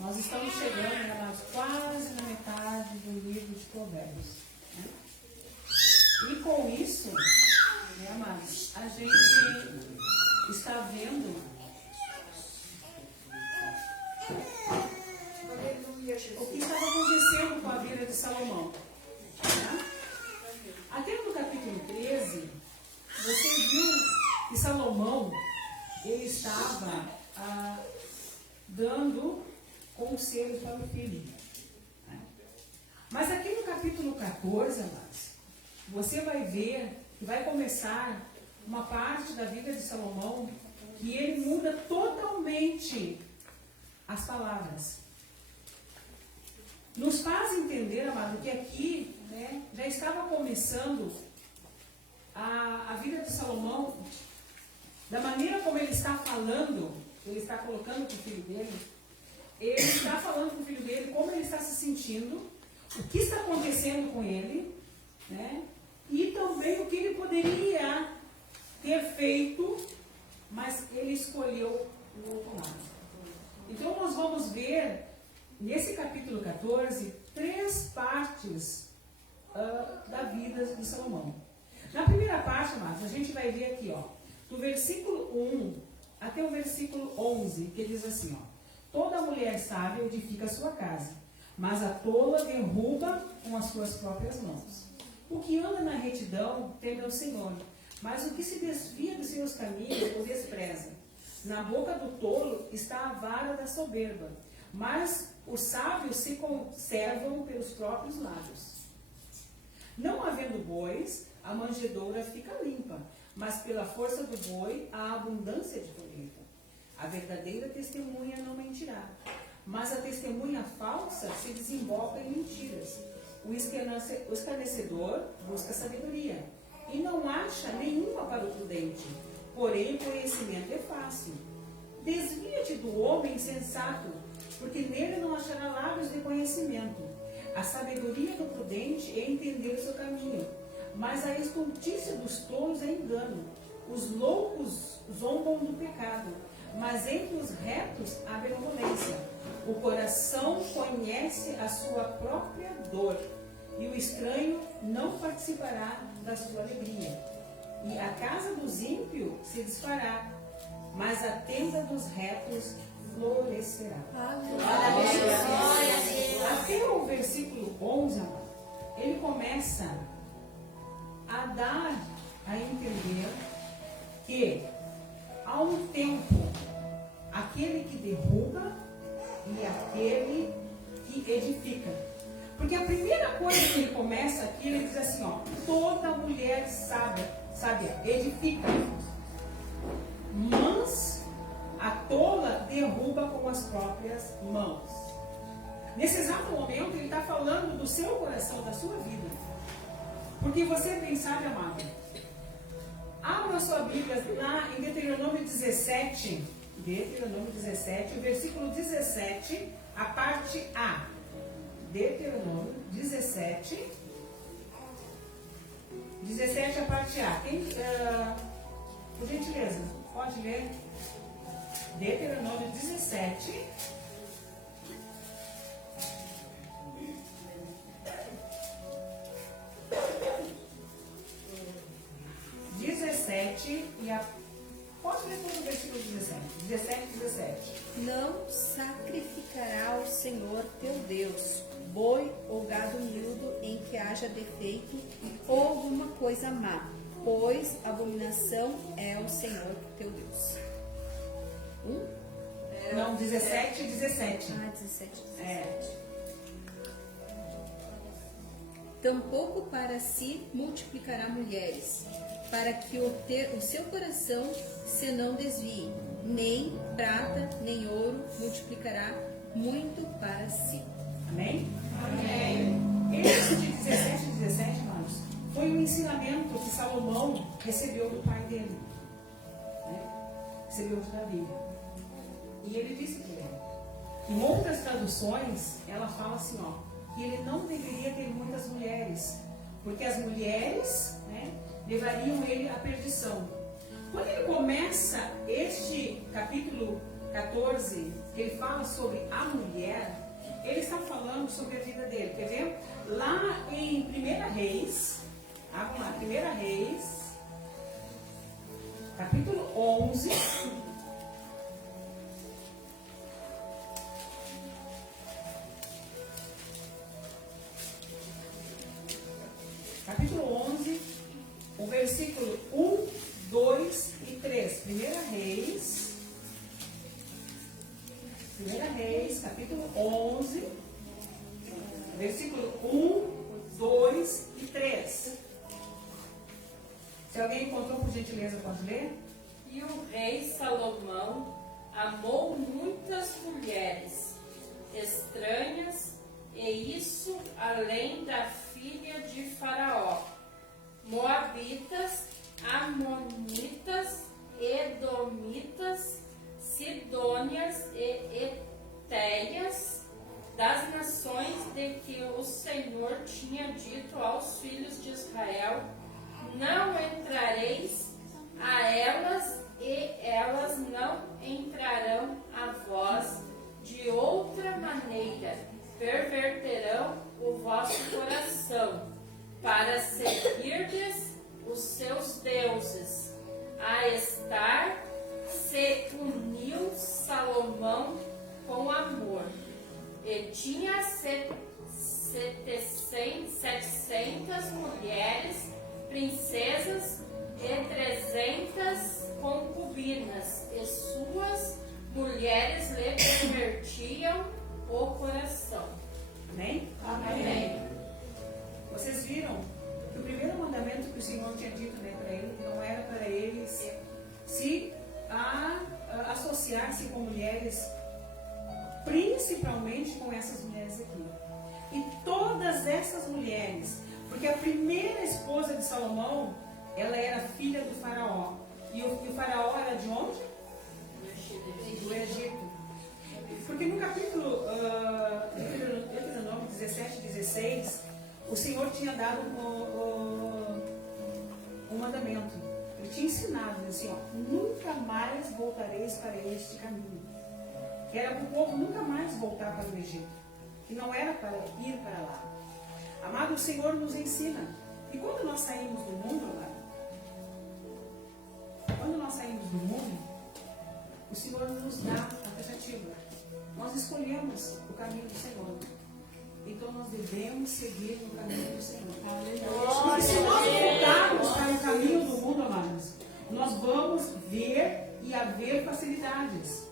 Nós estamos chegando, amados, quase na metade do livro de Provérbios. Né? E com isso, né, amados, a gente está vendo o que estava acontecendo com a vida de Salomão. Né? Até no capítulo 13, você viu que Salomão ele estava dando conselhos para o filho. Né? Mas aqui no capítulo 14, amados, você vai ver que vai começar uma parte da vida de Salomão que ele muda totalmente as palavras. Nos faz entender, amado, que aqui, né, já estava começando a vida de Salomão, da maneira como ele está falando, ele está colocando para o filho dele, ele está falando para o filho dele como ele está se sentindo, o que está acontecendo com ele, né, e também o que ele poderia ter feito, mas ele escolheu o outro lado. Então nós vamos ver, nesse capítulo 14, 3 partes da vida de Salomão. Na primeira parte, amados, a gente vai ver aqui, ó, do versículo 1 até o versículo 11, que diz assim, ó: toda mulher sábia edifica a sua casa, mas a tola derruba com as suas próprias mãos. O que anda na retidão teme ao Senhor, mas o que se desvia dos seus caminhos o despreza. Na boca do tolo está a vara da soberba, mas os sábios se conservam pelos próprios lábios. Não havendo bois, a manjedoura fica limpa, mas pela força do boi há abundância de colheita. A verdadeira testemunha não mentirá, mas a testemunha falsa se desemboca em mentiras. O escarnecedor busca sabedoria, e não acha nenhuma para o prudente, porém o conhecimento é fácil. Desvia-te do homem insensato, porque nele não achará lábios de conhecimento. A sabedoria do prudente é entender o seu caminho, mas a estultícia dos tolos é engano. Os loucos zombam do pecado, mas entre os retos há benevolência. O coração conhece a sua própria dor, e o estranho não participará da sua alegria. E a casa dos ímpios se desfará, mas a tenda dos retos florescerá. Até o versículo 11, ele começa a dar a entender que há um tempo aquele que derruba e aquele que edifica. Porque a primeira coisa que ele começa aqui, ele diz assim, ó: toda mulher sábia edifica, mas a tola derruba com as próprias mãos. Nesse exato momento, ele está falando do seu coração, da sua vida. Porque você bem sabe, amado, abra a sua Bíblia lá em Deuteronômio 17, o versículo 17, a parte A. Deuteronômio 17, a parte A. Por gentileza, pode ler? Deuteronômio 17. Pode ler todo o versículo 17. Não sacrificará ao Senhor teu Deus boi ou gado miúdo em que haja defeito ou alguma coisa má, pois abominação é o Senhor teu Deus. Não, 17. Ah, 17. Tampouco para si multiplicará mulheres, para que o seu coração se não desvie, nem prata, nem ouro multiplicará muito para si. Amém? Amém. Esse de 17, irmãos, foi um ensinamento que Salomão recebeu do pai dele. Né? Recebeu de Davi. E ele disse para ele. Em outras traduções, ela fala assim, ó, que ele não deveria ter muitas mulheres, porque as mulheres, né, levariam ele à perdição. Quando ele começa este capítulo 14, que ele fala sobre a mulher, ele está falando sobre a vida dele. Quer ver? Lá em 1 Reis, vamos lá, 1 Reis, capítulo 11. Capítulo 11, o versículo 1, 2 e 3. 1 Reis, capítulo 11, versículo 1, 2 e 3. Se alguém encontrou, por gentileza, pode ler? E o rei Salomão amou muitas mulheres estranhas, e isso além da filha de Faraó, Moabitas, Amonitas, Edomitas, Sidônias e Etéias, das nações de que o Senhor tinha dito aos filhos de Israel: não entrareis a elas, e elas não entrarão a vós. De outra maneira perverterão o vosso coração, para seguirdes os seus deuses. A estar se uniu Salomão com amor, e tinha 700 mulheres, princesas, e 300 concubinas, e suas mulheres lhe pervertiam o coração. Amém? Amém. Vocês viram que o primeiro mandamento que o Senhor tinha dito, né, para ele, não era para eles se associar-se com mulheres, principalmente com essas mulheres aqui. E todas essas mulheres, porque a primeira esposa de Salomão, ela era filha do faraó. E o faraó era de onde? Do Egito. Porque no capítulo Deuteronômio 17, 16, o Senhor tinha dado um mandamento. Ele tinha ensinado assim, ó, nunca mais voltareis para este caminho. Que era para o povo nunca mais voltar para o Egito. Que não era para ir para lá. Amado, o Senhor nos ensina. E quando nós saímos do mundo, amado, quando nós saímos do mundo, o Senhor nos dá a taxativa. Nós escolhemos o caminho do Senhor. Então nós devemos seguir no caminho do Senhor. Porque se nós voltarmos para o caminho do mundo, amados, nós vamos ver e haver facilidades.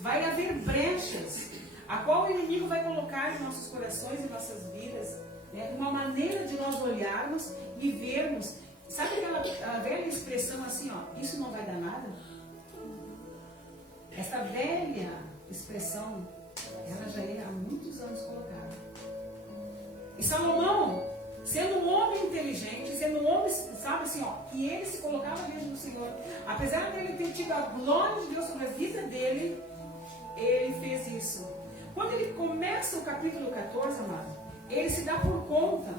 Vai haver brechas, a qual o inimigo vai colocar em nossos corações e nossas vidas, né, uma maneira de nós olharmos e vermos. Sabe aquela velha expressão assim, ó, isso não vai dar nada? Essa velha expressão, ela já é há muitos anos colocada. E Salomão, sendo um homem inteligente, sendo um homem, sabe assim, ó, que ele se colocava diante do Senhor, apesar de ele ter tido a glória de Deus sobre a vida dele, ele fez isso. Quando ele começa o capítulo 14, amado, ele se dá por conta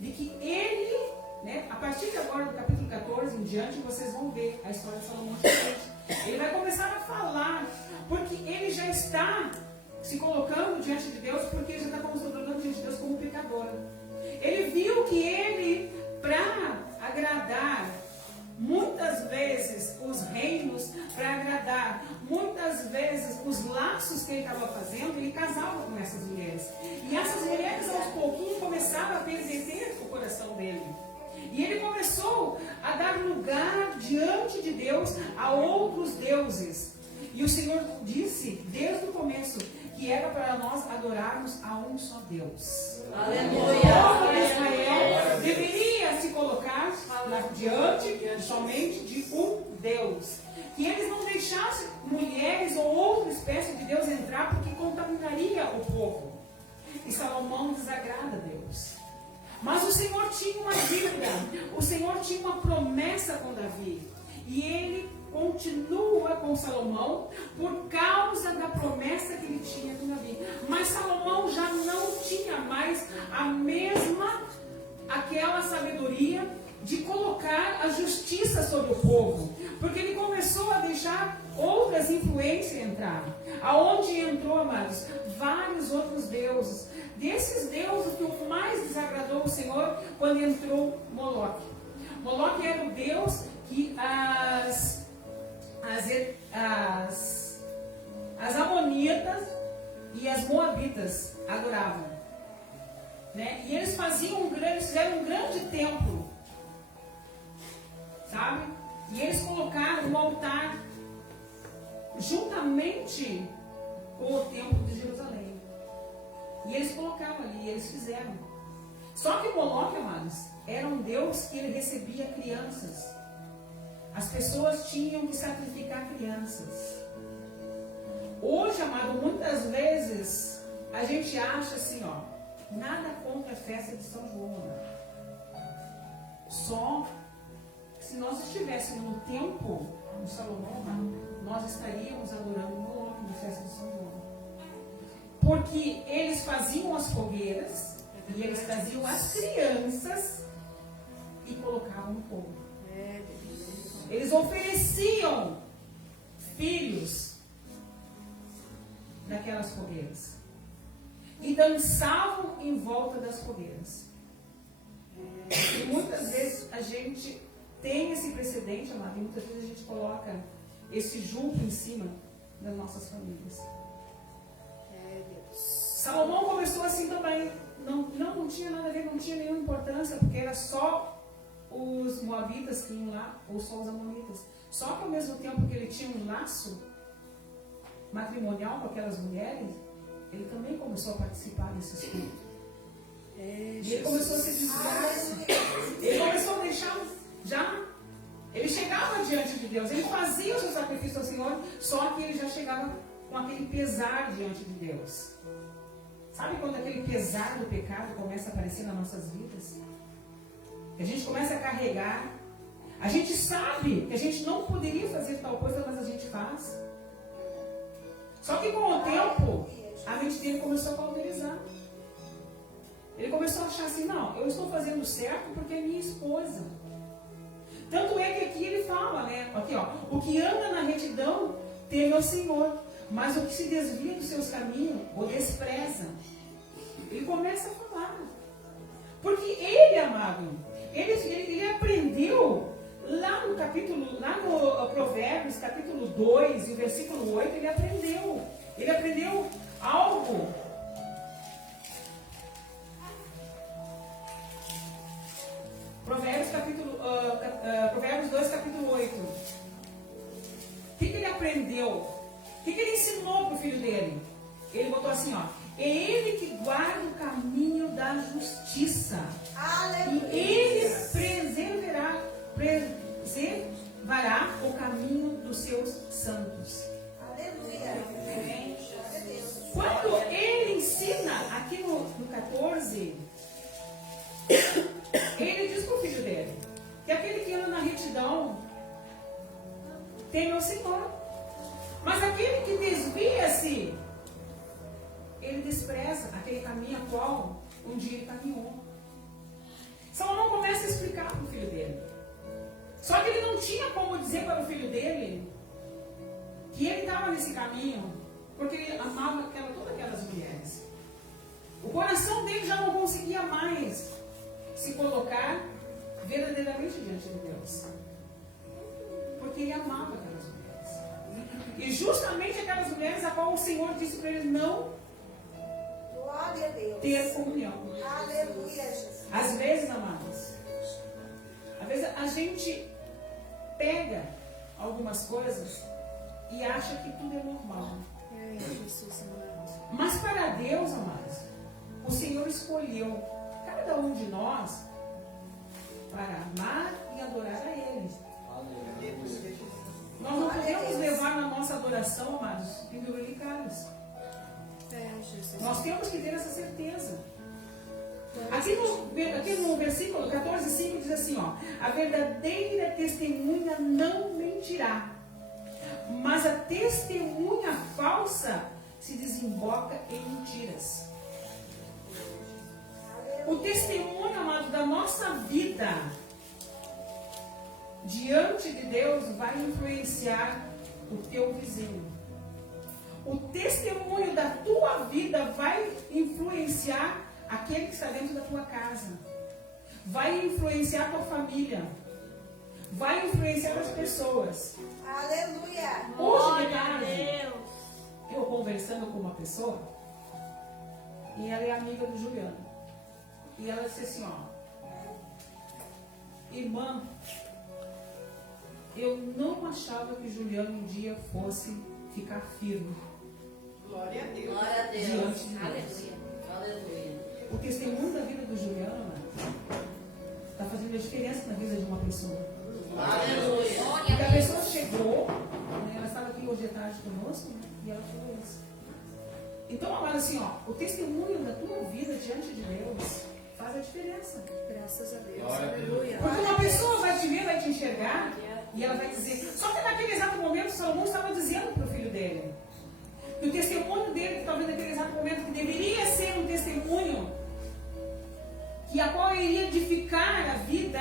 de que ele, né, a partir de agora do capítulo 14 em diante, vocês vão ver a história de Salomão. Ele vai começar a falar, porque ele já está se colocando diante de Deus, porque ele já está se colocando diante de Deus como pecador. Ele viu que ele, para agradar muitas vezes os reinos, para agradar muitas vezes os laços que ele estava fazendo, ele casava com essas mulheres. E essas mulheres aos pouquinhos começavam a perverter o coração dele. E ele começou a dar lugar diante de Deus a outros deuses. E o Senhor disse desde o começo que era para nós adorarmos a um só Deus. Aleluia. O povo de Israel deveria se colocar diante somente de um Deus. Que eles não deixassem mulheres ou outra espécie de Deus entrar, porque contaminaria o povo. E Salomão desagrada a Deus. Mas o Senhor tinha uma dívida, o Senhor tinha uma promessa com Davi. E ele continua com Salomão por causa da promessa que ele tinha com Davi. Mas Salomão já não tinha mais a mesma, aquela sabedoria de colocar a justiça sobre o povo. Porque ele começou a deixar outras influências entraram. Aonde entrou, amados? Vários outros deuses. Desses deuses, que o mais desagradou o Senhor quando entrou Moloque. Moloque era o deus que as amonitas e as moabitas adoravam, né? E eles fizeram um grande templo, sabe? E eles colocaram um altar juntamente com o templo de Jerusalém. E eles colocaram ali, eles fizeram. Só que Moloque, amados, era um deus que ele recebia crianças. As pessoas tinham que sacrificar crianças. Hoje, amado, muitas vezes a gente acha assim, ó, nada contra a festa de São João, amado. Só se nós estivéssemos no tempo de Salomão, amado, nós estaríamos adorando Moloque na festa de São João. Porque eles faziam as fogueiras e eles traziam as crianças e colocavam no fogo. Eles ofereciam filhos naquelas fogueiras e dançavam em volta das fogueiras. E muitas vezes a gente tem esse precedente, amado, e muitas vezes a gente coloca esse julgo em cima das nossas famílias. Salomão começou assim também. Não tinha nada a ver, não tinha nenhuma importância, porque era só os moabitas que iam lá, ou só os amonitas. Só que ao mesmo tempo que ele tinha um laço matrimonial com aquelas mulheres, ele também começou a participar desses cultos. E ele começou a se desviar. Ele começou a deixar já. Ele chegava diante de Deus, ele fazia o seu sacrifício ao Senhor, só que ele já chegava com aquele pesar diante de Deus. Sabe quando aquele pesar do pecado começa a aparecer nas nossas vidas? Que a gente começa a carregar. A gente sabe que a gente não poderia fazer tal coisa, mas a gente faz. Só que com o tempo, a mente dele começou a cauterizar. Ele começou a achar assim, não, eu estou fazendo certo porque é minha esposa. Tanto é que aqui ele fala, né? Aqui, ó, o que anda na retidão teme ao Senhor, mas o que se desvia dos seus caminhos o despreza. Ele começa a falar. Porque ele, amado, ele aprendeu lá no capítulo, lá no Provérbios, capítulo 2, e o versículo 8, ele aprendeu algo. Provérbios 2, capítulo 8. O que ele aprendeu? O que ele ensinou para o filho dele? Ele botou assim, ó. É ele que guarda o caminho da justiça. Aleluia. E ele preservará o caminho dos seus santos. Aleluia. Quando ele ensina aqui no 14, ele diz para o filho dele que aquele que anda na retidão teme ao Senhor. Mas aquele que desvia-se, ele despreza aquele caminho a qual um dia ele caminhou. Salomão começa a explicar para o filho dele. Só que ele não tinha como dizer para o filho dele que ele estava nesse caminho, porque ele amava todas aquelas mulheres. O coração dele já não conseguia mais se colocar verdadeiramente diante de Deus, porque ele amava aquelas mulheres. E justamente aquelas mulheres a qual o Senhor disse para ele não ter comunhão. Aleluia, Jesus. Às vezes, amados, a gente pega algumas coisas e acha que tudo é normal. Mas para Deus, amados, o Senhor escolheu cada um de nós para amar e adorar a Ele. Nós não podemos levar na nossa adoração, amados, penduricalhos. Nós temos que ter essa certeza. Aqui no versículo 14:5 diz assim, ó: a verdadeira testemunha não mentirá, mas a testemunha falsa se desemboca em mentiras. O testemunho, amado, da nossa vida diante de Deus vai influenciar o teu vizinho. O testemunho da tua vida vai influenciar aquele que está dentro da tua casa. Vai influenciar a tua família. Vai influenciar as pessoas. Aleluia. Hoje de tarde, eu conversando com uma pessoa, e ela é amiga do Juliano. E ela disse assim, ó, irmã, eu não achava que o Juliano um dia fosse ficar firme. Glória a Deus. Glória a Deus. Diante de Deus. Aleluia. Aleluia. O testemunho da vida do Juliano está fazendo a diferença na vida de uma pessoa. Aleluia. Porque a pessoa chegou, né, ela estava aqui hoje à tarde conosco, né, e ela falou isso. Então, amado, assim, ó, o testemunho da tua vida diante de Deus faz a diferença. Graças a Deus. Glória a Deus. Aleluia. Porque uma pessoa vai te ver, vai te enxergar, e ela vai dizer. Só que naquele exato momento, Salomão estava dizendo para o filho dele que o testemunho dele, talvez naquele exato momento, que deveria ser um testemunho que a qual iria edificar a vida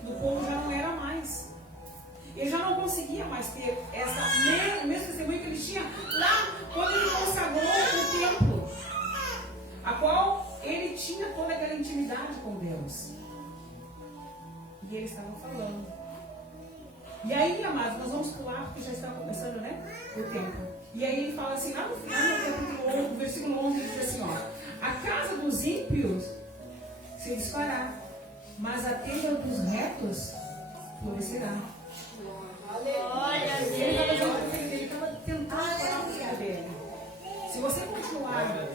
do povo, já não era mais. Ele já não conseguia mais ter o mesmo testemunho que ele tinha lá quando ele consagrou o templo, a qual ele tinha toda aquela intimidade com Deus. E eles estavam falando. E aí, amados, nós vamos pular, porque já está começando, né, o tempo. E aí ele fala assim, lá no final do capítulo 11, versículo 11, ele diz assim, ó, a casa dos ímpios se desfará, mas a tenda dos retos florescerá. Glória a Ele estava tentando falar a vida dele. Se você continuar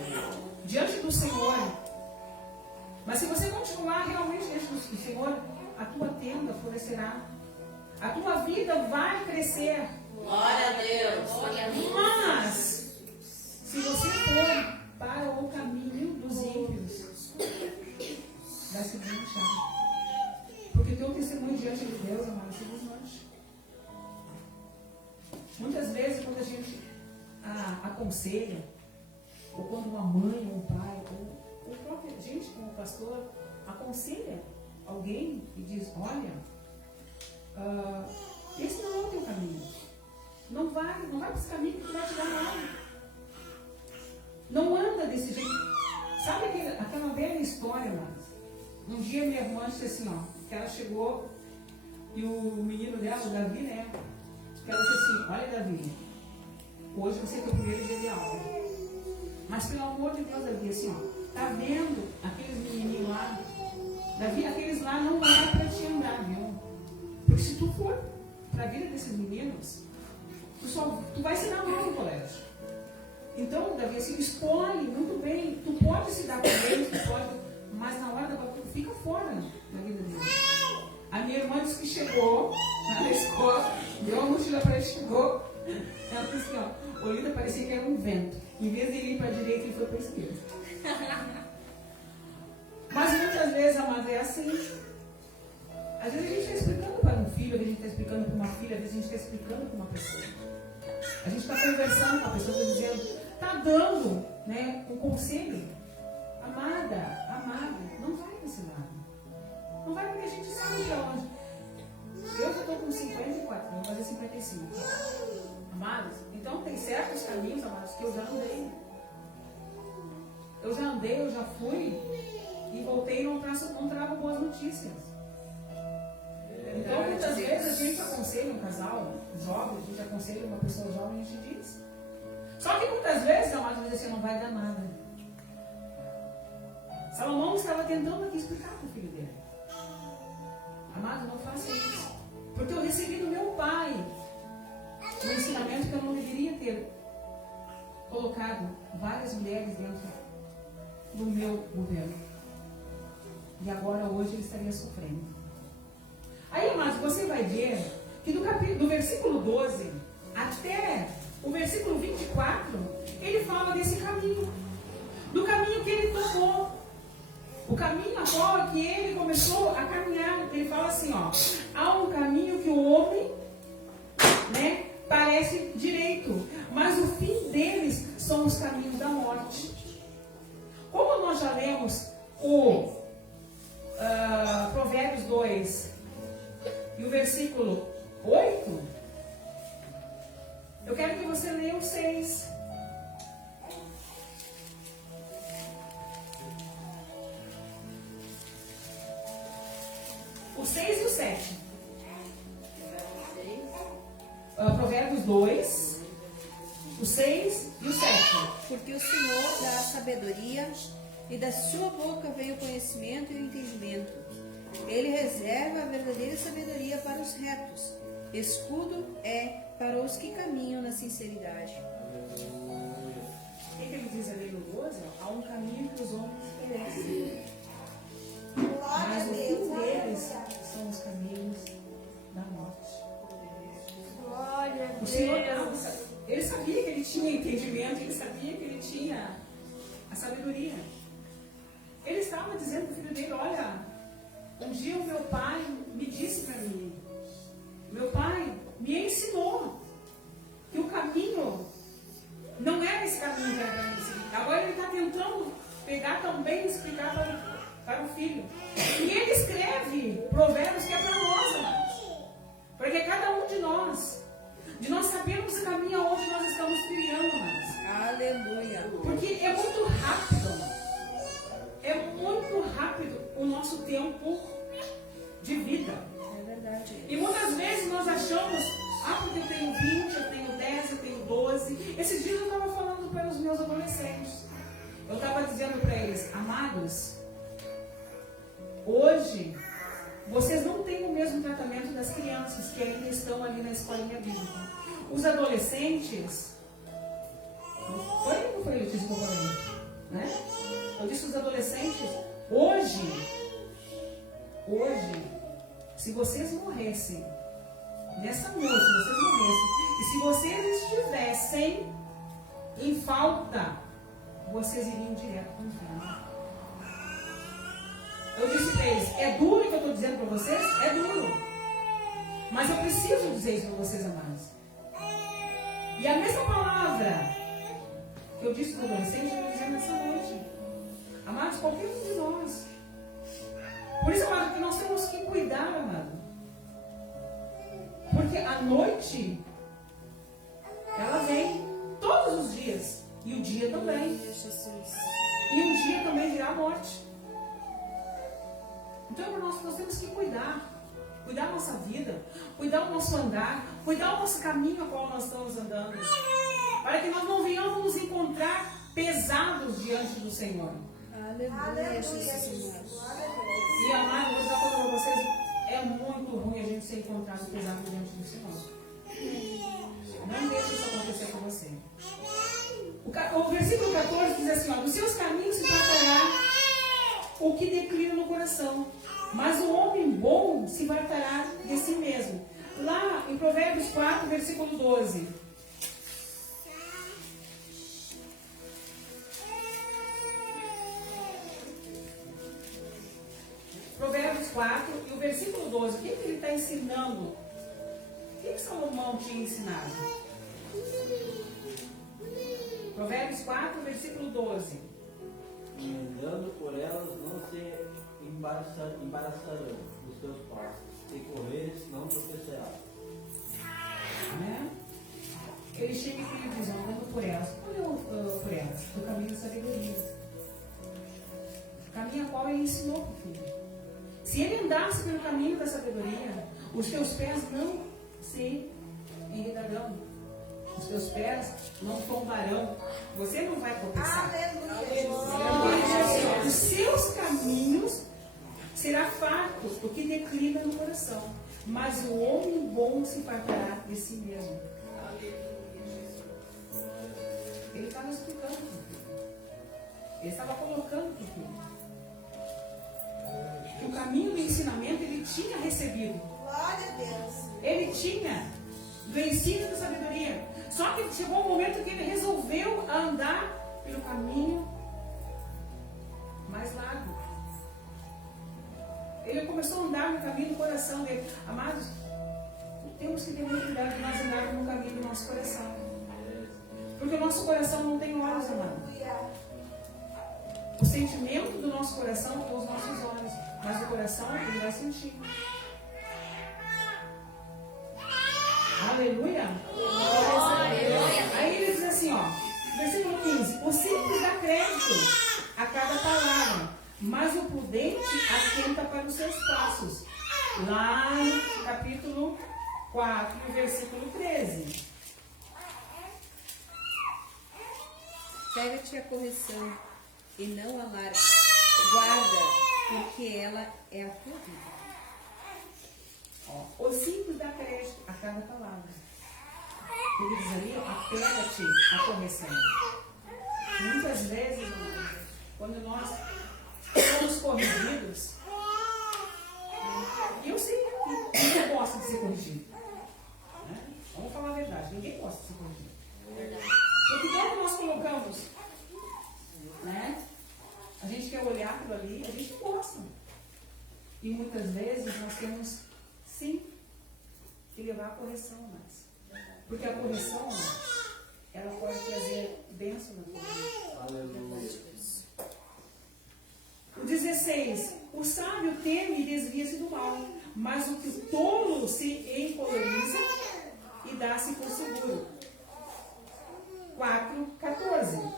diante do Senhor, mas se você continuar realmente diante do Senhor, a tua tenda florescerá. A tua vida vai crescer. Glória a Deus. Mas, se você for para o caminho dos ímpios, vai se desmanchar. Porque o teu testemunho diante de Deus, amado, se desmancha. Muitas vezes, quando a gente aconselha, ou quando uma mãe, ou um pai, ou a própria gente, como pastor, aconselha alguém e diz, olha, esse não é o teu caminho. Não vai para esse caminho que vai te dar mal. Não anda desse jeito. Sabe aquela velha história, mas um dia minha irmã disse assim, ó, que ela chegou e o menino dela, o Davi, né? Que ela disse assim, olha Davi, hoje você é o primeiro dia de aula. Mas pelo amor de Deus, Davi, assim, ó, tá vendo aqueles menininhos lá? Davi, aqueles lá não é para te andar, viu? Porque se tu for para a vida desses meninos, tu vai se dar mal no colégio. Então, Davi, assim, escolhe muito bem. Tu pode se dar com eles, tu pode, mas na hora da batalha, fica fora da vida deles. A minha irmã disse que chegou na escola, deu uma mochila para ele, chegou. Ela disse assim, ó, Olinda parecia que era um vento. Em vez de ir para a direita, ele foi para a esquerda. Mas muitas vezes, amada, é assim. Às vezes a gente está explicando para um filho, às vezes a gente está explicando para uma filha, às vezes a gente está explicando para uma pessoa. A gente está conversando com a pessoa, está dizendo, está dando, né, um conselho. Amada, não vai para esse lado. Não vai porque a gente sabe de onde. Eu já estou com 54, vou fazer 55. Amados, então tem certos caminhos, amados, que eu já andei. Eu já fui e voltei e não trago boas notícias. Então, muitas vezes a gente aconselha um casal jovem, a gente aconselha uma pessoa jovem e a gente diz. Só que muitas vezes, amados, diz assim, não vai dar nada. Salomão estava tentando aqui explicar para o filho dele. Amado, não faça isso. Porque eu recebi do meu pai um ensinamento que eu não deveria ter colocado várias mulheres dentro do meu governo. E agora, hoje, ele estaria sofrendo. Aí, amados, você vai ver que do versículo 12 até o versículo 24, ele fala desse caminho. Do caminho que ele tomou. O caminho agora que ele começou a caminhar. Ele fala assim, ó. Há um caminho que o homem, né, parece direito. Mas o fim deles são os caminhos da morte. Como nós já lemos o Provérbios 2 e o versículo 8, Eu quero que você leia o 6. O 6 e o 7. Provérbios 2, o 6 e o 7. Porque o Senhor dá a sabedoria, e da sua boca veio o conhecimento e o entendimento. Ele reserva a verdadeira sabedoria para os retos. Escudo é para os que caminham na sinceridade. O que ele diz ali no 12? Há um caminho que os homens perecem, Glória mas a o Deus. fim deles Aleluia. são os caminhos da morte. Glória a O Senhor, Deus. ele sabia que ele tinha entendimento, ele sabia que ele tinha a sabedoria. Ele estava dizendo para o filho dele, olha, um dia o meu pai me disse para mim, meu pai me ensinou que o caminho não era esse caminho que era para mim seguir. Agora ele está tentando pegar também e explicar para o filho. E ele escreve provérbios que é para nós, amados. Porque cada um de nós sabemos o caminho aonde nós estamos trilhando, amados. Aleluia. Porque é muito rápido, amados. É muito rápido o nosso tempo de vida. É verdade. E muitas vezes nós achamos, porque eu tenho 20, eu tenho 10, eu tenho 12. Esses dias eu estava falando para os meus adolescentes. Eu estava dizendo para eles, amados, hoje vocês não têm o mesmo tratamento das crianças que ainda estão ali na escolinha bíblica. Os adolescentes, não foi Letícia que eu falei, né? Eu disse os adolescentes, hoje, se vocês morressem, nessa noite, se vocês morressem, e se vocês estivessem em falta, vocês iriam direto para o inferno. Eu disse para eles, é duro o que eu estou dizendo para vocês? É duro. Mas eu preciso dizer isso para vocês, amados. E a mesma palavra que eu disse para os adolescentes, eu vou dizer nessa noite. Amados, qualquer um de nós. Por isso, amado, que nós temos que cuidar, amado. Porque a noite, ela vem todos os dias. E o dia também. E um dia também virá a morte. Então, nós temos que cuidar. Cuidar da nossa vida. Cuidar do nosso andar. Cuidar do nosso caminho a qual nós estamos andando. Para que nós não venhamos nos encontrar pesados diante do Senhor. Aleluia, Jesus. E, amado, vou dizer uma coisa para vocês. É muito ruim a gente ser encontrado pesado diante do Senhor. Não deixe isso acontecer com você. O versículo 14 diz assim, ó, dos seus caminhos se fartará o que declina no coração, mas o homem bom se fartará de si mesmo. Lá em Provérbios 4, versículo 12. Provérbios 4 e o versículo 12. O que ele está ensinando? O que Salomão tinha ensinado? Provérbios 4, versículo 12. Andando por elas não se embaraçarão os teus passos, se correres não tropeçarás. Né? Ele chega e ele diz, andando por elas. Olha por elas, o caminho da sabedoria. O caminho a qual ele ensinou para o filho. Se ele andasse pelo caminho da sabedoria, os teus pés não se enredarão. Os teus pés não tombarão. Você não vai tropeçar. Aleluia. Os seus caminhos será farto o que declina no coração. Mas o homem bom se fartará de si mesmo. Ele estava explicando. Ele estava colocando tudo. Que o caminho do ensinamento ele tinha recebido. Glória a Deus. Ele tinha do ensino da sabedoria. Só que chegou um momento que ele resolveu andar pelo caminho mais largo. Ele começou a andar no caminho do coração dele. Amados, temos que ter muito cuidado de nós andarmos no caminho do nosso coração. Porque o nosso coração não tem olhos, amado. O sentimento do nosso coração são os nossos olhos. Mas o coração, ele vai sentir. Aleluia. Glória a assim, ó, versículo 15: o simples dá crédito a cada palavra, mas o prudente atenta para os seus passos. Lá no capítulo 4, versículo 13. Pega-te a correção e não a larga. Guarda, porque ela é a tua vida. Ó, o simples dá crédito a cada palavra. Ele diz ali, ó, apega-te à correção. Muitas vezes, quando nós somos corrigidos, e eu sei que ninguém gosta de ser corrigido. Né? Vamos falar a verdade, ninguém gosta de ser corrigido. Porque quando nós colocamos, né, a gente quer olhar aquilo ali, a gente gosta. E muitas vezes nós temos, sim, que levar a correção mais. Porque a correção, ela pode trazer bênção na tua vida. Aleluia. O 16: o sábio teme e desvia-se do mal, mas o que o tolo se encoleriza e dá-se por seguro. 4:14.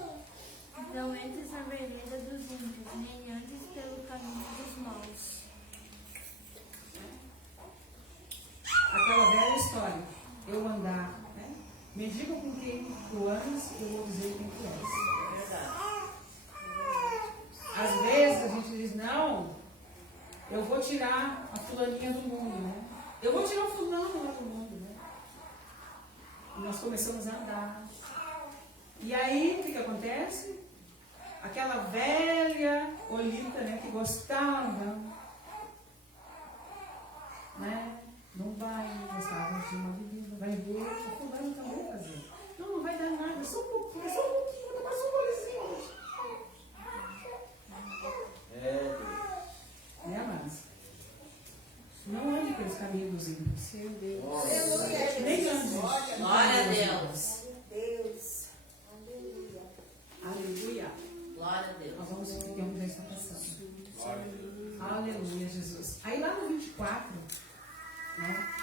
Não entres na vereda dos ímpios, nem andes pelo caminho dos maus. Aquela velha história, eu andar, né? Me diga com quem tu andas, eu vou dizer quem tu és. Verdade. Às vezes a gente diz, não, eu vou tirar a fulaninha do mundo, né? Eu vou tirar o fulano lá do mundo, né? E nós começamos a andar. E aí, o que acontece? Aquela velha Olita, né, que gostava, né? Não vai gostar de uma bebida, vai ver o fulano também fazer. Não, não vai dar nada, só um pouquinho, vou tomar só um golezinho. Né, amados? Não ande pelos caminhos dos ímpios. Meu Deus. Aleluia. Nem ande. Glória a Deus. Deus. Aleluia. Aleluia. Glória a Deus. Nós vamos ver onde já está passando. Aleluia, Jesus. Aí lá no 24, né?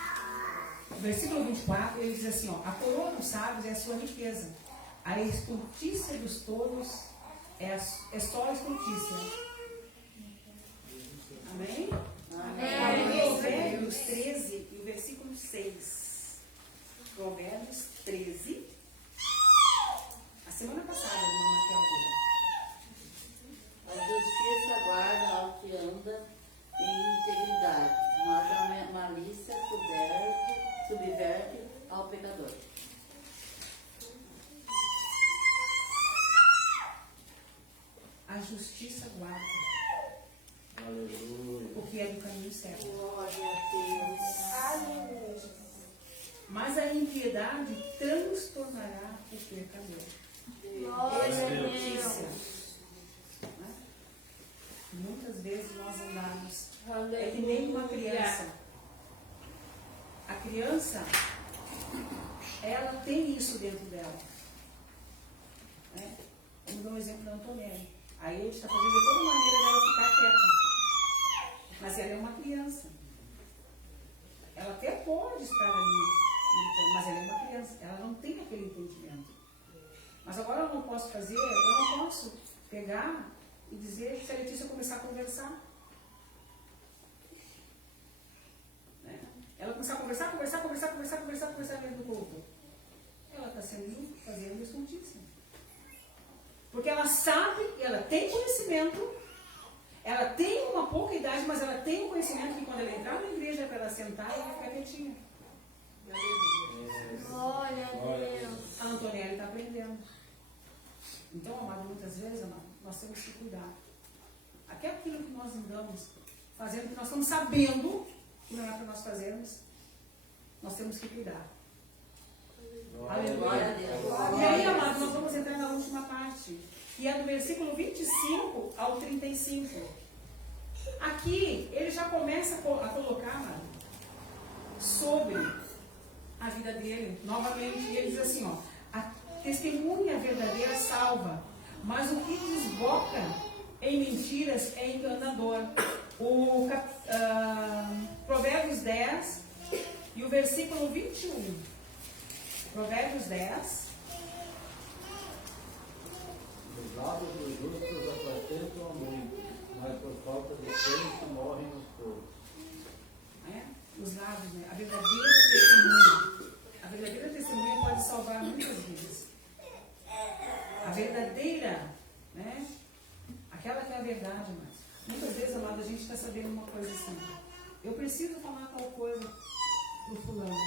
Versículo 24, ele diz assim, ó, a coroa dos sábios é a sua riqueza. A estultícia dos tolos é só a estultícia. Amém? Provérbios 13 e o versículo 6. Provérbios 13. A semana passada, irmã Matheus. A justiça guarda ao que anda em integridade, mas a malícia subverte ao pecador. A justiça guarda Aleluia. o que é do caminho certo. Glória a Deus. Aleluia. Mas a impiedade transtornará o pecador. Glória a Notícia. Deus. Né? Muitas vezes nós andamos. É que nem uma criança. A criança, ela tem isso dentro dela. Né? Vamos dar um exemplo da Antonelli. Aí a gente está fazendo de toda maneira dela ficar quieta. Mas ela é uma criança. Ela até pode estar ali, mas ela é uma criança. Ela não tem aquele entendimento. Mas agora eu não posso fazer, eu não posso pegar e dizer se a Letícia começar a conversar. Né? Ela começar a conversar dentro do culto. Ela está sendo fazendo escondice. Porque ela sabe, ela tem conhecimento, ela tem uma pouca idade, mas ela tem um conhecimento que quando ela entrar na igreja é para ela sentar e ela ficar quietinha. Glória a Deus. A Antonelli está aprendendo. Então, amado, muitas vezes, amado, nós temos que cuidar. Até aquilo que nós andamos fazendo, que nós estamos sabendo que não é para nós fazermos, nós temos que cuidar. Aleluia. Glória a Deus. E aí, amado, nós vamos entrar na última parte, que é do versículo 25 ao 35. Aqui, ele já começa a colocar, amado, sobre a vida dele, novamente, e ele diz assim, ó, a testemunha verdadeira salva, mas o que desboca em mentiras é enganador. Provérbios 10 e o versículo 21. Provérbios 10 Os lábios dos justos apresentam muito, mas por falta de crença morrem os poucos. Os lábios, né? A verdadeira testemunha. A verdadeira testemunha pode salvar muitas vidas. A verdadeira, né? Aquela que é a verdade, mas muitas vezes, amado, a gente está sabendo uma coisa assim. Eu preciso falar tal coisa pro fulano.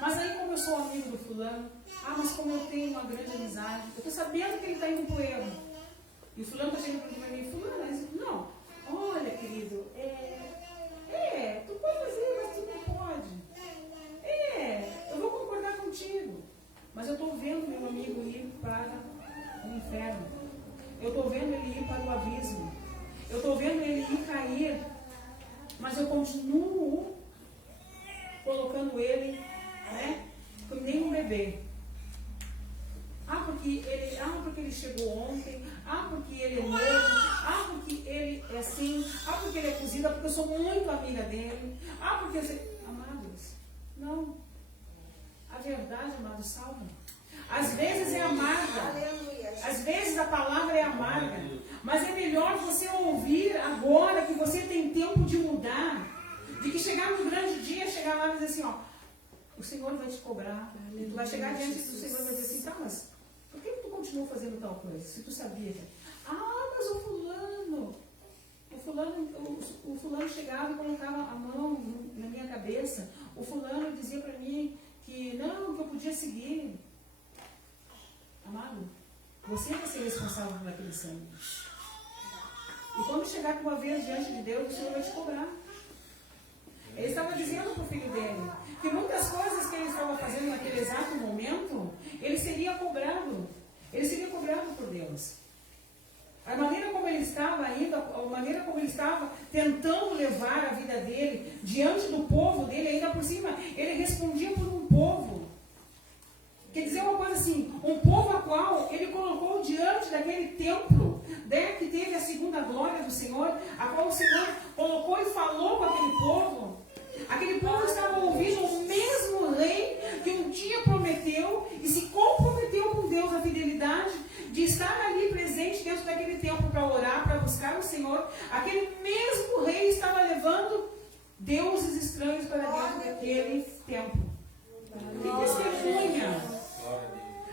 Mas aí, como eu sou amigo do fulano, mas como eu tenho uma grande amizade, eu estou sabendo que ele está indo pro erro. E o fulano está chegando para mim, fulano, eu digo, não, olha, querido, tu pode fazer, mas tu não pode. Eu vou concordar contigo. Mas eu estou vendo meu amigo ir para o inferno. Eu estou vendo ele ir para o abismo. Eu estou vendo ele ir cair. Mas eu continuo colocando ele, né, como nem um bebê. Porque ele chegou ontem. Porque ele é novo. Porque ele é assim. Porque ele é cozida. Porque eu sou muito amiga dele. Porque eu sei. Amados, não. A verdade, amados, salva. Às vezes é amarga. Aleluia. Às vezes a palavra é amarga. Mas é melhor você ouvir agora que você tem tempo de mudar. De que chegar no grande dia, chegar lá e dizer assim, o Senhor vai te cobrar. Tu vai chegar diante do Senhor e vai dizer assim, mas por que tu continua fazendo tal coisa? Se tu sabia que... mas o fulano chegava e colocava a mão na minha cabeça. O fulano dizia para mim que não, que eu podia seguir. Amado, você vai ser responsável por aquele sangue. E quando chegar com uma vez diante de Deus, o Senhor vai te cobrar. Ele estava dizendo para o filho dele que muitas coisas que ele estava fazendo naquele exato momento, ele seria cobrado. Ele seria cobrado por Deus. A maneira como ele estava indo, a maneira como ele estava tentando levar a vida dele diante do povo dele, ainda por cima, ele respondia por um povo. Quer dizer uma coisa assim, um povo a qual ele colocou diante daquele templo, né, que teve a segunda glória do Senhor, a qual o Senhor colocou e falou com aquele povo. Aquele povo estava ouvindo o mesmo rei que um dia prometeu e se comprometeu com Deus na fidelidade de estar ali presente dentro daquele templo para orar, para buscar o Senhor. Aquele mesmo rei estava levando deuses estranhos para dentro daquele templo. Que testemunha!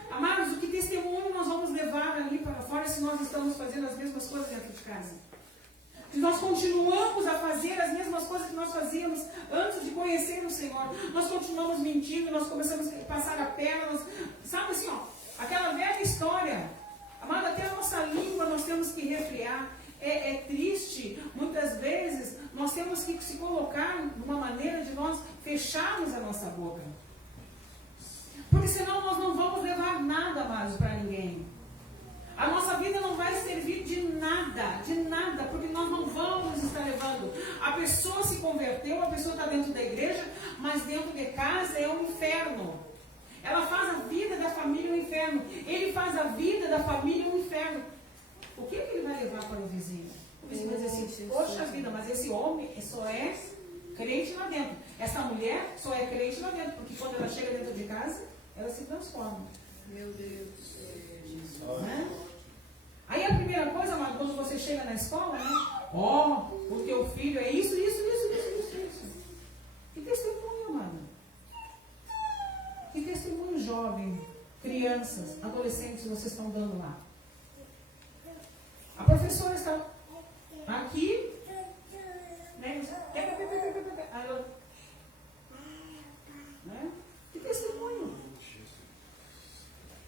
Amados, o que testemunho nós vamos levar ali para fora se nós estamos fazendo as mesmas coisas dentro de casa? Se nós continuamos a fazer as mesmas coisas que nós fazíamos antes de conhecer o Senhor, nós continuamos mentindo, nós começamos a passar a perna, sabe assim, aquela velha história. Amado, até a nossa língua nós temos que refrear. É triste, muitas vezes nós temos que se colocar numa maneira de nós fecharmos a nossa boca. Porque senão nós não vamos levar nada mais para ninguém. A nossa vida não vai servir de nada, porque nós não vamos estar levando. A pessoa se converteu, a pessoa está dentro da igreja, mas dentro de casa é um inferno. Ela faz a vida da família um inferno. Ele faz a vida da família um inferno. O que ele vai levar para o vizinho? O vizinho vai dizer assim, poxa vida, mas esse homem só é crente lá dentro. Essa mulher só é crente lá dentro, porque quando ela chega dentro de casa, ela se transforma. Meu Deus. Né? Aí a primeira coisa, amado, quando você chega na escola, né? O teu filho é isso. Que testemunho, amado. Que testemunho jovem, crianças, adolescentes vocês estão dando lá. A professora está aqui, né? Né? Que testemunho.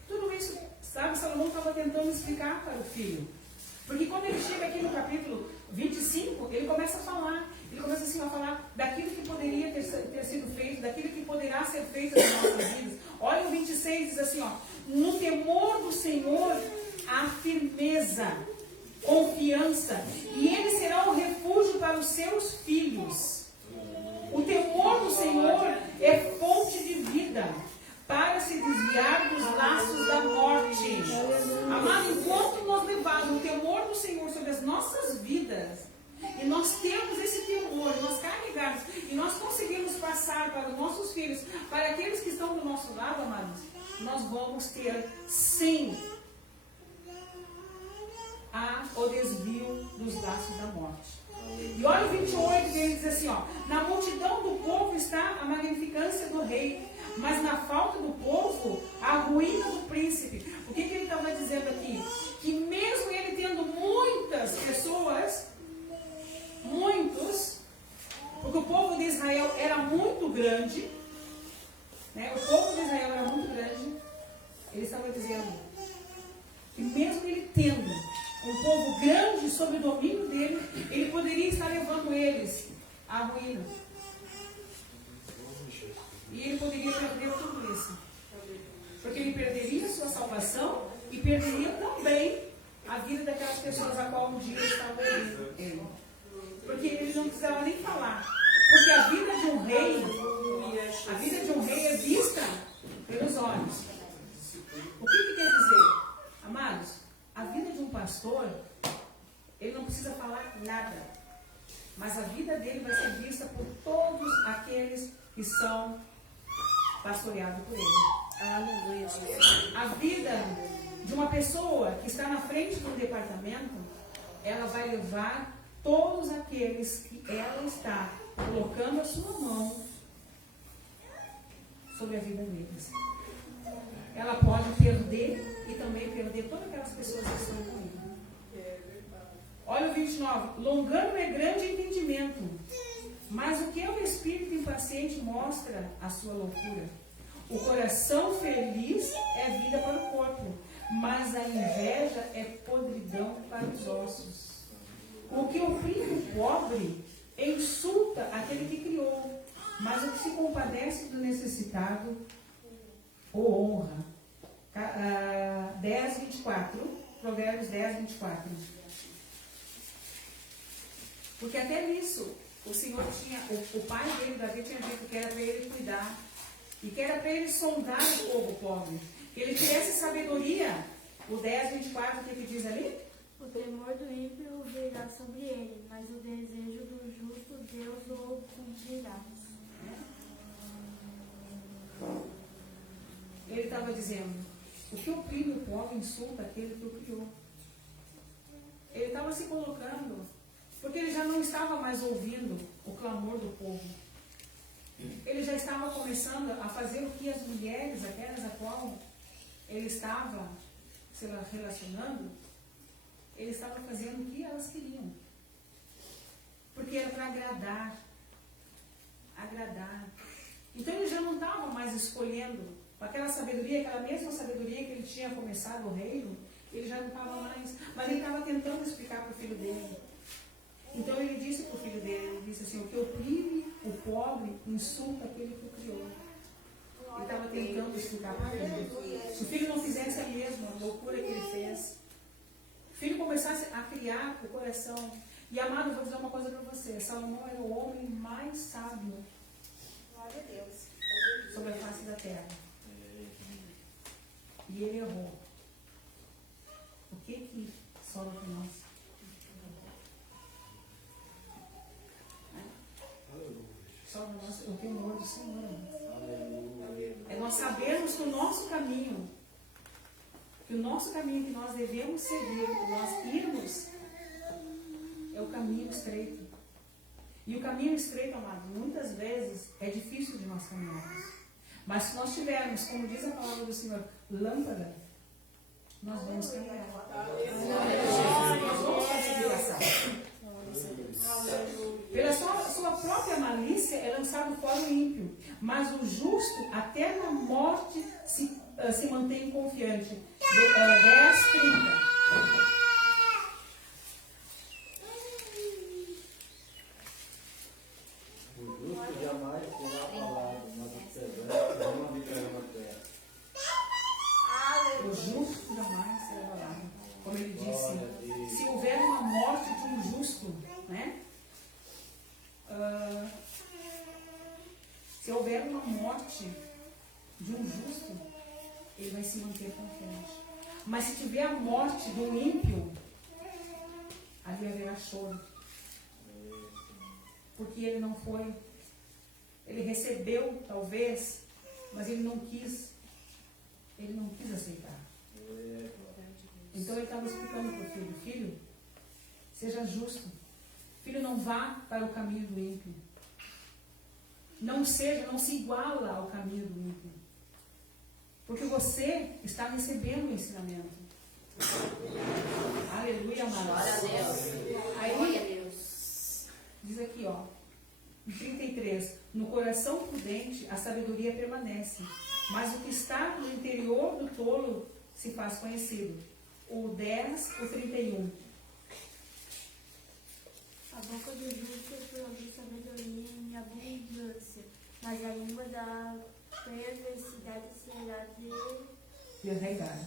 Tudo isso, sabe, Salomão estava tentando explicar para o filho. Porque quando ele chega aqui no capítulo 25, ele começa a falar. Ele começa assim a falar daquilo que poderia ter sido feito, daquilo que poderá ser feito nas nossas vidas. Olha o 26, diz assim, no temor do Senhor há firmeza, confiança, e ele será um refúgio para os seus filhos. O temor do Senhor é fonte de vida, para se desviar dos laços da morte. Amado, enquanto nós levarmos o temor do Senhor sobre as nossas vidas, e nós temos esse temor, nós carregamos, e nós conseguimos passar para os nossos filhos, para aqueles que estão do nosso lado, amados, nós vamos ter, sim, dos laços da morte. E olha o 28, ele diz assim, ó, na multidão do povo está a magnificância do rei, mas na falta do povo, a ruína do príncipe. O que ele estava dizendo aqui? Que mesmo ele tendo muitas pessoas, muitos, porque o povo de Israel era muito grande, né? O povo de Israel era muito grande, ele estava dizendo que mesmo ele tendo um povo grande sob o domínio dele, ele poderia estar levando eles à ruína. E ele poderia perder tudo isso. Porque ele perderia a sua salvação e perderia também a vida daquelas pessoas a qual um dia estavam ouvindo ele. Porque ele não precisava nem falar. Porque a vida de um rei é vista pelos olhos. O que quer dizer? Amados, a vida de um pastor, ele não precisa falar nada. Mas a vida dele vai ser vista por todos aqueles que são pastoreados por ele. Aleluia. A vida de uma pessoa que está na frente de um departamento, ela vai levar todos aqueles que ela está colocando a sua mão sobre a vida deles. Ela pode perder e também perder todas aquelas pessoas que estão com ele. Olha o 29. Longano é grande entendimento, mas o que é o espírito impaciente mostra a sua loucura. O coração feliz é vida para o corpo, mas a inveja é podridão para os ossos. O que oprime o pobre insulta aquele que criou, mas o que se compadece do necessitado o honra. 10, 24, Provérbios 10, 24. Porque até nisso, o Senhor tinha, o pai dele, Davi, tinha dito que era para ele cuidar, e que era para ele sondar o povo pobre, que ele tivesse sabedoria. O 10, 24, o que diz ali? O temor do ímpio virá sobre ele, mas o desejo do justo Deus o cumprirá. Ele estava dizendo, o que oprime o pobre insulta aquele que o criou. Ele estava se colocando, porque ele já não estava mais ouvindo o clamor do povo. Ele já estava começando a fazer o que as mulheres, aquelas a qual ele estava se relacionando, ele estava fazendo o que elas queriam. Porque era para agradar. Agradar. Então ele já não estava mais escolhendo com aquela sabedoria, aquela mesma sabedoria que ele tinha começado o reino, ele já não estava mais. Mas ele estava tentando explicar para o filho dele. Então ele disse para o filho dele, ele disse assim, o que oprime o pobre insulta aquele que o criou. Ele estava tentando explicar para ele. Se o filho não fizesse a mesma loucura que ele fez, o filho começasse a criar o coração. E amado, eu vou dizer uma coisa para você, Salomão era o homem mais sábio sobre a face da terra. E ele errou. O que sobra para nós? Sobra para nós o temor do Senhor. É nós sabermos que o nosso caminho, que nós devemos seguir, que nós irmos, é o caminho estreito. E o caminho estreito, amado, muitas vezes é difícil de nós caminharmos. Mas se nós tivermos, como diz a palavra do Senhor, lâmpada, nós vamos caminhar. Nós vamos conseguir passar. Pela sua própria malícia é lançado fora o ímpio, mas o justo até na morte se mantém confiante. 10, 30. O justo jamais será abalado. Como ele disse, se houver uma morte de um justo, né? Se houver uma morte de um justo, ele vai se manter confiante. Mas se tiver a morte de um ímpio, ali haverá choro. Porque ele não foi, ele recebeu talvez, mas ele não quis aceitar. Então ele estava explicando para o filho, Seja justo. Filho, não vá para o caminho do ímpio. Não se iguala ao caminho do ímpio. Porque você está recebendo o ensinamento. Aleluia, amados. Glória a Deus. Aí, Glória a Deus. diz aqui, ó, em 33, no coração prudente a sabedoria permanece, mas o que está no interior do tolo se faz conhecido. O 10, o 31. A boca do justo produz sabedoria em abundância, mas a língua da perversidade será Desarraigada.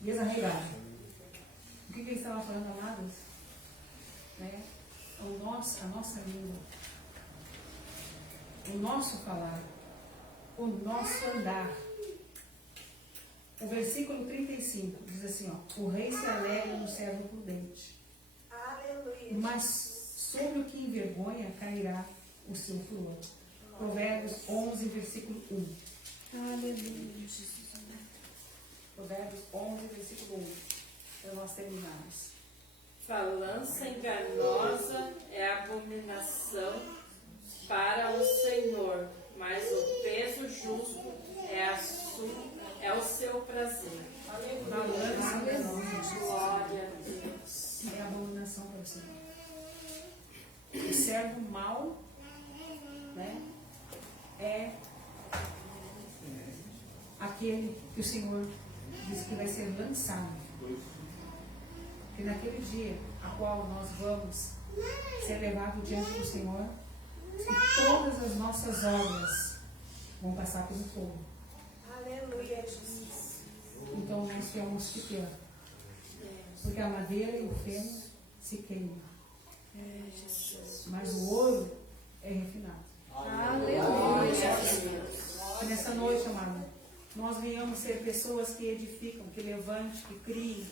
Desarraigada. O que ele estava falando, amados? Né? A nossa língua, o nosso falar, o nosso andar. O versículo 35 diz assim, ó, o rei se alegra no servo prudente, Aleluia. mas sobre o que envergonha cairá o seu furor. Provérbios 11, versículo 1. Aleluia, Jesus. Provérbios 11, versículo 1. Para nós terminarmos. Falança enganosa é abominação para o Senhor, mas o peso justo é o seu prazer. Balança enganosa Glória a Deus. é abominação para o Senhor. O servo mau, né, é aquele que o Senhor diz que vai ser lançado. Que naquele dia a qual nós vamos ser levados diante do Senhor, que todas as nossas obras vão passar pelo fogo. Aleluia, Jesus. Então nós temos que ter, porque a madeira e o feno se queimam, mas o ouro é refinado. Aleluia. Que nessa noite, amada, nós venhamos ser pessoas que edificam, que levantem, que criem,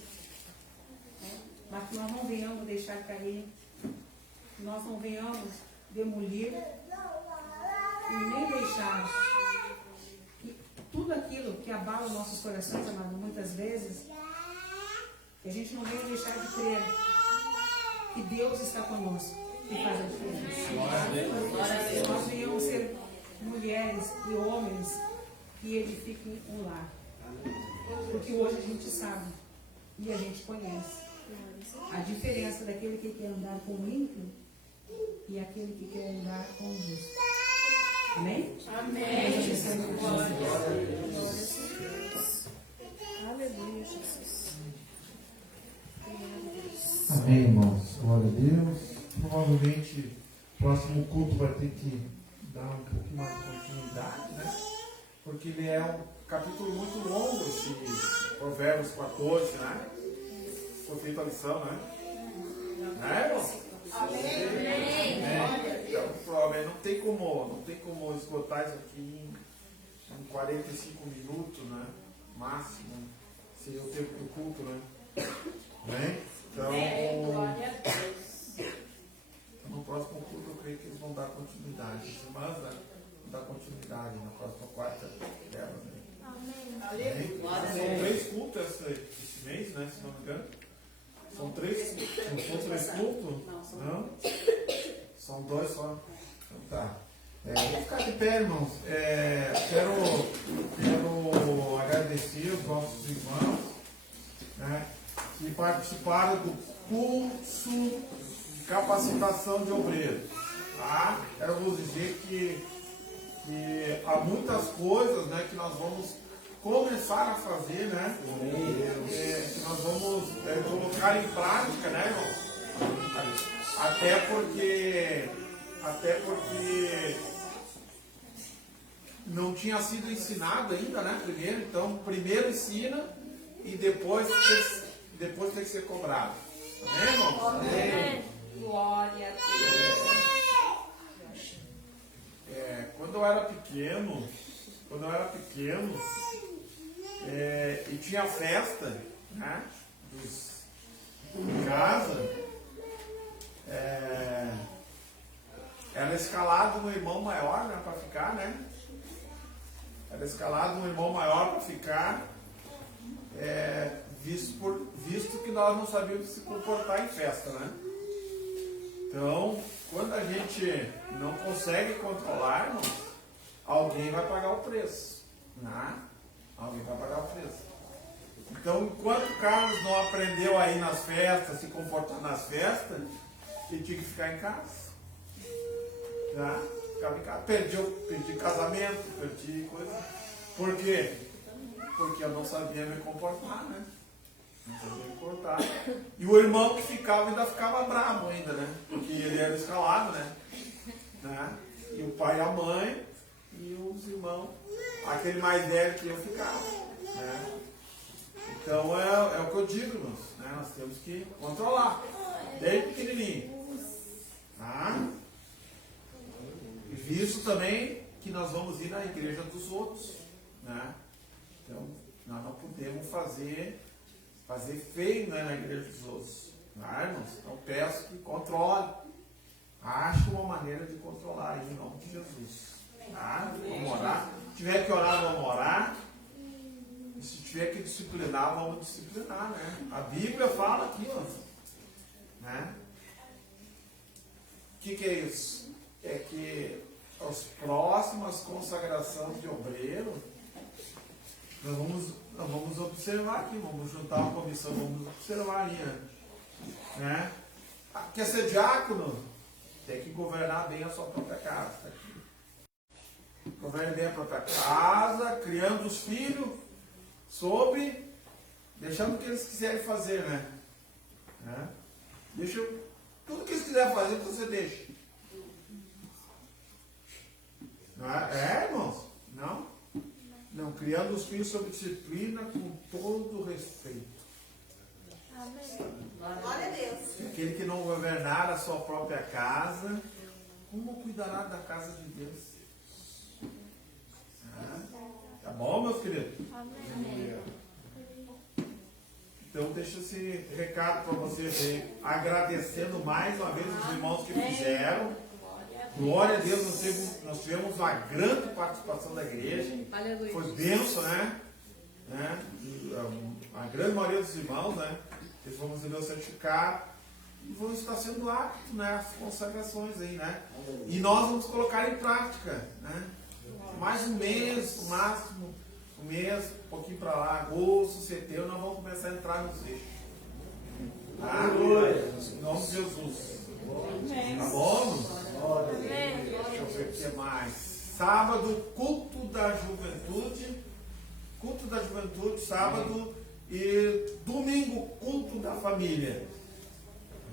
né? Mas que nós não venhamos deixar cair, que nós não venhamos demolir e nem deixar que tudo aquilo que abala nossos corações, amado, muitas vezes, que a gente não venha deixar de crer que Deus está conosco e faz a diferença. Que nós venhamos ser mulheres e homens que edifiquem um lar. Porque hoje a gente sabe e a gente conhece a diferença daquele que quer andar com o ímpio e aquele que quer andar com o justo. Amém? Amém. Aleluia, Jesus. Amém, irmãos. Glória a Deus. Provavelmente o próximo culto vai ter que dar um pouquinho mais de continuidade, né? Porque ele é um capítulo muito longo, esse Provérbios 14, né? Foi feita a lição, né? Né, irmão? Amém. Então, provavelmente não tem como esgotar isso aqui em 45 minutos, né? Máximo. Seria o tempo do culto, né? Amém? Então, Glória a Deus. no próximo culto eu creio que eles vão dar continuidade. As irmãs vão dar continuidade na próxima quarta delas. Né? Amém. São 3 cultos esse mês, né? Se não me engano. São 3 cultos? Não? São 2 só. Então tá. Vou ficar de pé, irmãos. Quero agradecer os nossos irmãos, né, que participaram do curso de capacitação de obreiro. Tá? Quero vos dizer que há muitas coisas, né, que nós vamos começar a fazer, né? Que nós vamos colocar em prática, né, irmão? Até porque não tinha sido ensinado ainda, né? Primeiro ensina e depois tem que ser cobrado. Amém, irmão? Amém. Glória a Deus. Quando eu era pequeno, e tinha festa, né, em casa, era escalado um irmão maior, né, para ficar, né? Era escalado um irmão maior para ficar, visto visto que nós não sabíamos se comportar em festa, né? Então, quando a gente não consegue controlar, irmãos, alguém vai pagar o preço, né? Alguém vai pagar o preço. Então, enquanto o Carlos não aprendeu a ir nas festas, se comportar nas festas, ele tinha que ficar em casa. Tá? Ficava em casa. Perdi casamento, perdi coisa. Por quê? Porque eu não sabia me comportar, né? Não sabia me comportar. E o irmão que ficava ainda ficava bravo ainda, né? Porque ele era escalado, né? E o pai e a mãe e os irmãos, aquele mais velho que eu ficava, né? Então é o que eu digo, irmãos, né? Nós temos que controlar, desde pequenininho. Tá? E visto também que nós vamos ir na igreja dos outros, né? Então nós não podemos fazer feio, né, na igreja dos outros, tá, irmãos? Então peço que controle. Ache uma maneira de controlar aí, em nome de Jesus. Tá? Vamos orar. Se tiver que orar, vamos orar. E se tiver que disciplinar, vamos disciplinar, né? A Bíblia fala aqui, ó, né? O que é isso? É que as próximas consagrações de obreiro, nós vamos observar aqui, vamos juntar uma comissão, vamos observar aí, né? Quer ser diácono? Tem que governar bem a sua própria casa. Tá aqui. Governe bem a própria casa, criando os filhos, deixando o que eles quiserem fazer, né? Deixa tudo que eles quiserem fazer, você deixa. Não é, irmãos? Não? Não, criando os filhos sob disciplina com todo respeito. Glória a Deus. Aquele que não governar a sua própria casa, como cuidará da casa de Deus? Tá bom, meus queridos? Amém. Então deixa esse recado para vocês aí, agradecendo mais uma vez os irmãos que fizeram. Glória a Deus, nós tivemos uma grande participação da igreja. Aleluia. Foi bênção, né? A grande maioria dos irmãos, né? Eles vão receber o certificado e vão estar sendo aptos, né? As consagrações aí, né? E nós vamos colocar em prática, né? Mais um mês, no máximo, um mês, um pouquinho para lá, agosto, setembro, nós vamos começar a entrar nos eixos. Tá? Em nome de Jesus. Tá bom? Deixa eu ver o que mais. Sábado, culto da juventude. Culto da juventude, sábado. E domingo, culto da família.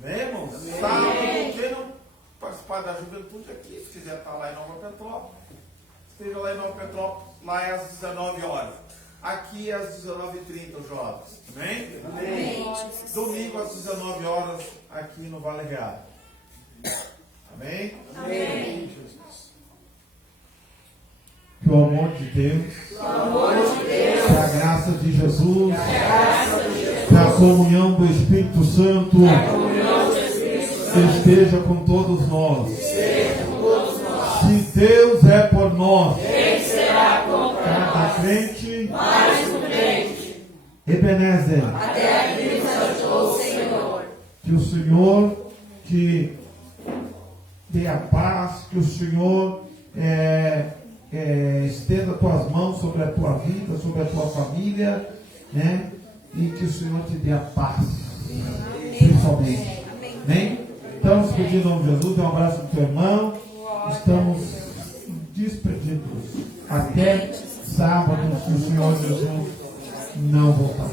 Amém, irmãos? Sábado, quem não participar da juventude aqui, se quiser estar lá em Nova Petrópolis, esteja lá em Nova Petrópolis, lá é às 19 horas. Aqui é às 19h30, os jovens. Amém? Amém. Domingo às 19 horas, aqui no Vale Real. Amém? Amém. Que o amor de Deus, que a graça de Jesus, que a comunhão do Espírito Santo esteja com todos nós. Se Deus é por nós, cada crente, mais um crente. Ebenezer, até aqui nos ajudou o Senhor. Que o Senhor te dê a paz, que o Senhor estenda tuas mãos sobre a tua vida, sobre a tua família, né? E que o Senhor te dê a paz, principalmente. Amém? Estamos pedindo ao Jesus, dê um abraço do teu irmão. Estamos despedidos até sábado, se o Senhor Jesus não voltar.